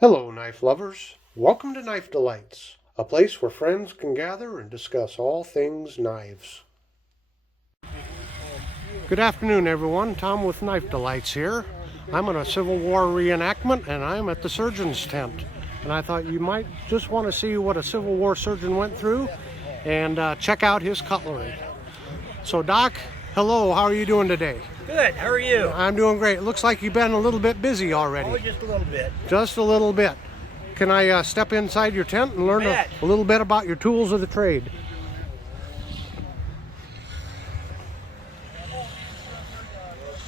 Hello, knife lovers. Welcome to Knife Delights, a place where friends can gather and discuss all things knives. Good afternoon, everyone. Tom with Knife Delights here. I'm in a Civil War reenactment, and I'm at the surgeon's tent. And I thought you might just want to see what a Civil War surgeon went through and check out his cutlery. So, Doc, hello. How are you doing today? Good. How are you? I'm doing great. It looks like you've been a little bit busy already. Oh, just a little bit. Just a little bit. Can I step inside your tent and learn a little bit about your tools of the trade?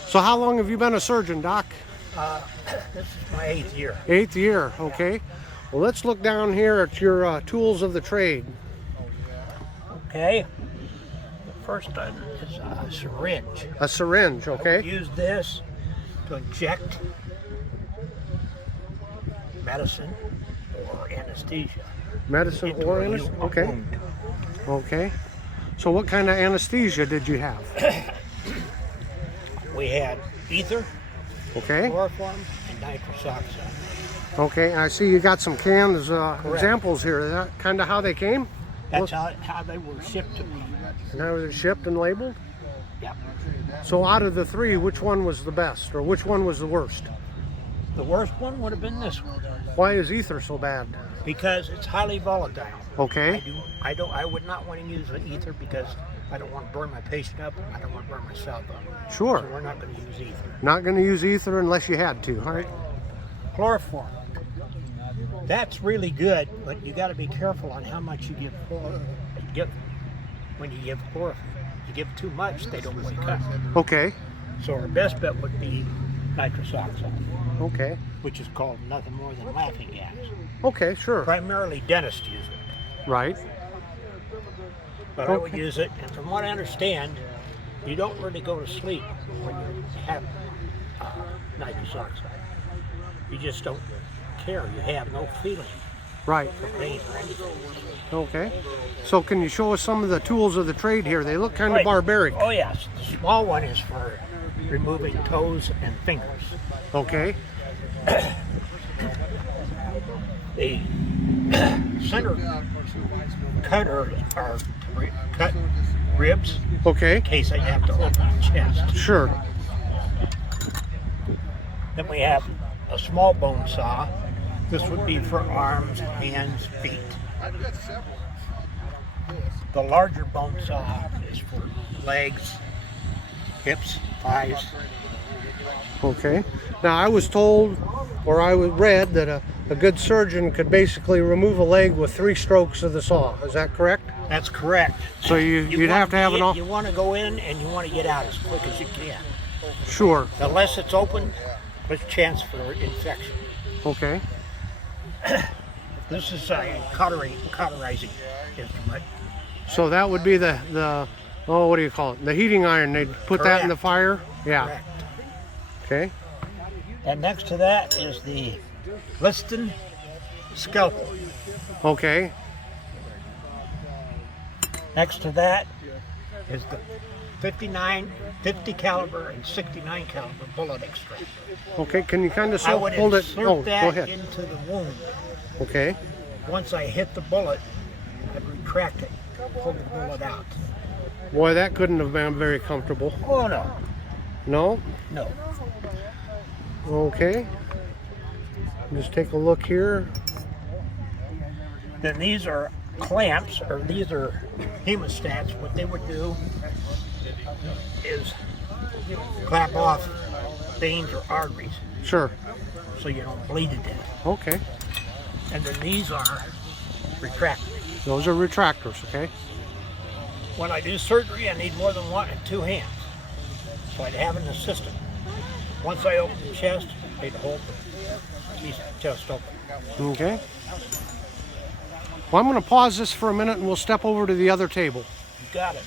So how long have you been a surgeon, Doc? This is my 8th year. 8th year, okay. Well, let's look down here at your tools of the trade. Okay. The first one is a syringe. A syringe, okay. Use this to inject medicine or anesthesia. Medicine into or a anesthesia, okay. wound. Okay. So what kind of anesthesia did you have? We had ether, Okay. chloroform, and nitrous oxide. Okay, I see you got some cans, examples here. Is that kind of how they came? That's how they were shipped to me. And how was it shipped and labeled? Yep. So out of the three, which one was the best, or which one was the worst? The worst one would have been this one Why is ether so bad? because it's highly volatile. Okay. I would not want to use an ether because I don't want to burn my patient up. I don't want to burn myself up. Sure. So we're not going to use ether. Not going to use ether unless you had to, all right? Chloroform. That's really good, but you got to be careful on how much you give. When you give chloroform, you give too much, they don't wake up. Okay. So our best bet would be nitrous oxide, Okay. which is called nothing more than laughing gas. Okay, sure. Primarily dentists use it, Right. but I would use it. And from what I understand, you don't really go to sleep when you have nitrous oxide. You just don't care. You have no feeling Right. for pain or anything. Okay. So can you show us some of the tools of the trade here? They look kind of Right. barbaric. Oh yes, the small one is for removing toes and fingers. Okay. The center cutter are to cut ribs Okay. in case I have to open the chest. Sure. Then we have a small bone saw. This would be for arms, hands, feet. The larger bone saw is for legs, hips, thighs. Okay. Now I was told, or I read, that a good surgeon could basically remove a leg with 3 strokes of the saw. Is that correct? That's correct. So you'd have to have You want to go in and you want to get out as quick as you can. Sure. The less it's open, less chance for infection. Okay. This is a cauterizing instrument. So that would be the oh, what do you call it? The heating iron. They'd put that in the fire? Yeah. Correct. Okay. And next to that is the Liston scalpel. Okay. Next to that is the 50 caliber and 69 caliber bullet extractor. Okay. Can you kind of I would hold it? insert Oh, go that ahead. into the wound. Okay. Once I hit the bullet, I'd retract it, pull the bullet out. Boy, that couldn't have been very comfortable. Oh no, No? no. Okay. Just take a look here. Then these are clamps, or these are hemostats. What they would do is clamp off veins or arteries Sure. so you don't bleed to death. Okay. And then these are retractors. Those are retractors, okay? When I do surgery, I need more than 1 and 2 hands. So I'd have an assistant. Once I open the chest, they'd hold the chest open. Okay. Well, I'm going to pause this for a minute and we'll step over to the other table. You got it.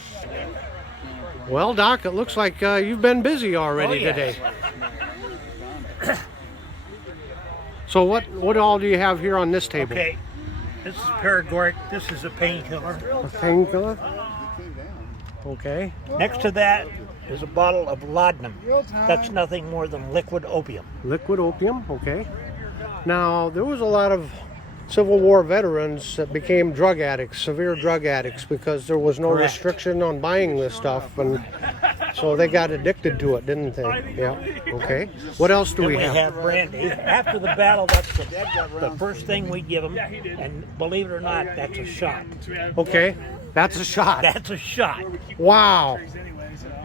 Well, Doc, it looks like you've been busy already yes. today. So what all do you have here on this table? Okay, this is paregoric. This is a painkiller. A painkiller? Okay. Next to that is a bottle of laudanum. That's nothing more than liquid opium. Liquid opium, okay. Now, there was a lot of Civil War veterans that became drug addicts, severe drug addicts, because there was no Correct. restriction on buying this stuff, and so they got addicted to it, didn't they? Yeah. Okay. What else do Then we we have? have brandy. After the battle, that's the first thing we give them, and believe it or not, that's a shot. Okay. That's a shot. That's a shot. Wow.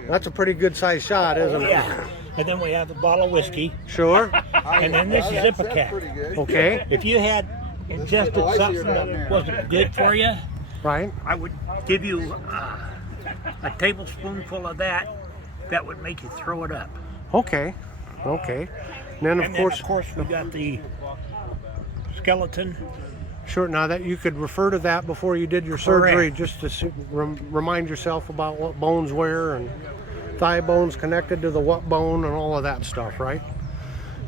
That's a pretty good sized shot, isn't it? Yeah. And then we have a bottle of whiskey, Sure. and then this is Ipecac. Okay. If you had ingested something that wasn't good for you, Right. I would give you a tablespoonful of that. That would make you throw it up. Okay. Okay. And then, And of then, course, we got the skeleton. sure. Now that you could refer to that before you did your surgery, Correct. just to remind yourself about what bones where and thigh bones connected to the what bone and all of that stuff, right?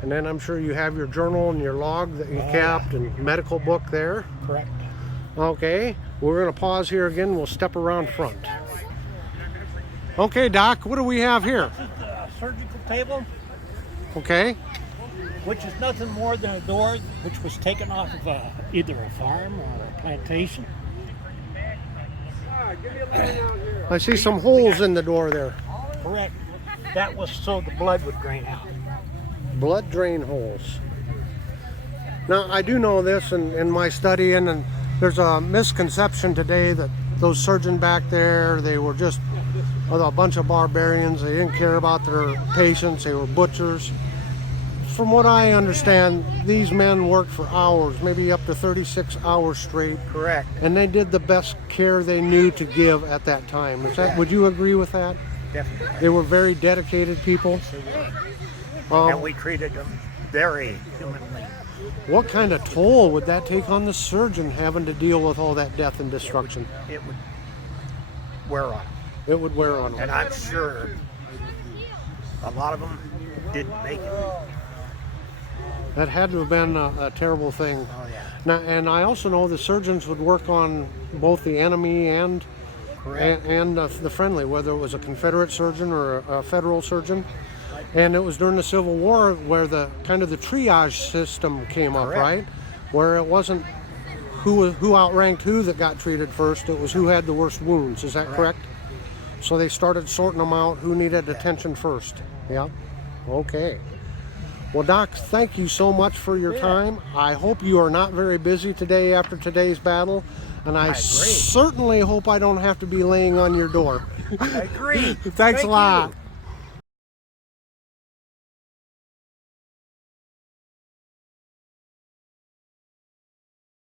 And then I'm sure you have your journal and your log that you kept and medical book there. Correct. Okay. We're going to pause here again. We'll step around front. Okay, Doc. What do we have here? This is a surgical table, Okay. which is nothing more than a door which was taken off of either a farm or a plantation. I see some holes in the door there. Correct. That was so the blood would drain out. Blood drain holes. Now, I do know this in my studying, and there's a misconception today that those surgeons back there, they were just a bunch of barbarians. They didn't care about their patients. They were butchers. From what I understand, these men worked for hours, maybe up to 36 hours straight, Correct. and they did the best care they knew to give at that time. Would you agree with that? Definitely. They were very dedicated people. And we treated them very humanly. What kind of toll would that take on the surgeon having to deal with all that death and destruction? It would wear on them. It would wear on them. And I'm sure a lot of them didn't make it. That had to have been a terrible thing. Oh, yeah. Now, and I also know the surgeons would work on both the enemy and Correct. and the friendly, whether it was a Confederate surgeon or a Federal surgeon. And it was during the Civil War where the kind of the triage system came up, Correct. right? Where it wasn't who outranked who that got treated first. It was who had the worst wounds. Is that correct? So they started sorting them out. Who needed attention first? Yeah. Okay. Well, Doc, thank you so much for your time. I hope you are not very busy today after today's battle, and I agree. certainly hope I don't have to be laying on your door. I agree. Thanks a lot.